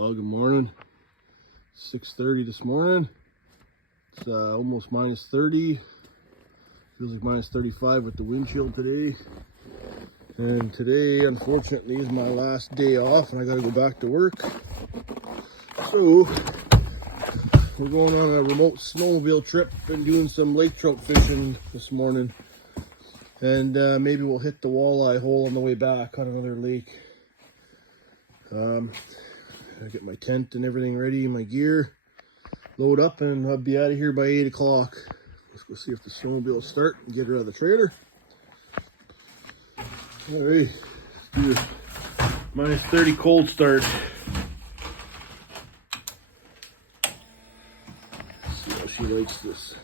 Well, good morning. 6:30 this morning. It's almost minus 30. Feels like minus 35 with the wind chill today. And today, unfortunately, is my last day off and I gotta go back to work. So, we're going on a remote snowmobile trip and doing some lake trout fishing this morning. And maybe we'll hit the walleye hole on the way back on another lake. I get my tent and everything ready, my gear, load up, and I'll be out of here by 8 o'clock. Let's go see if the snowmobile will start and get her out of the trailer. All right, let's do this minus 30 cold start. Let's see how she likes this.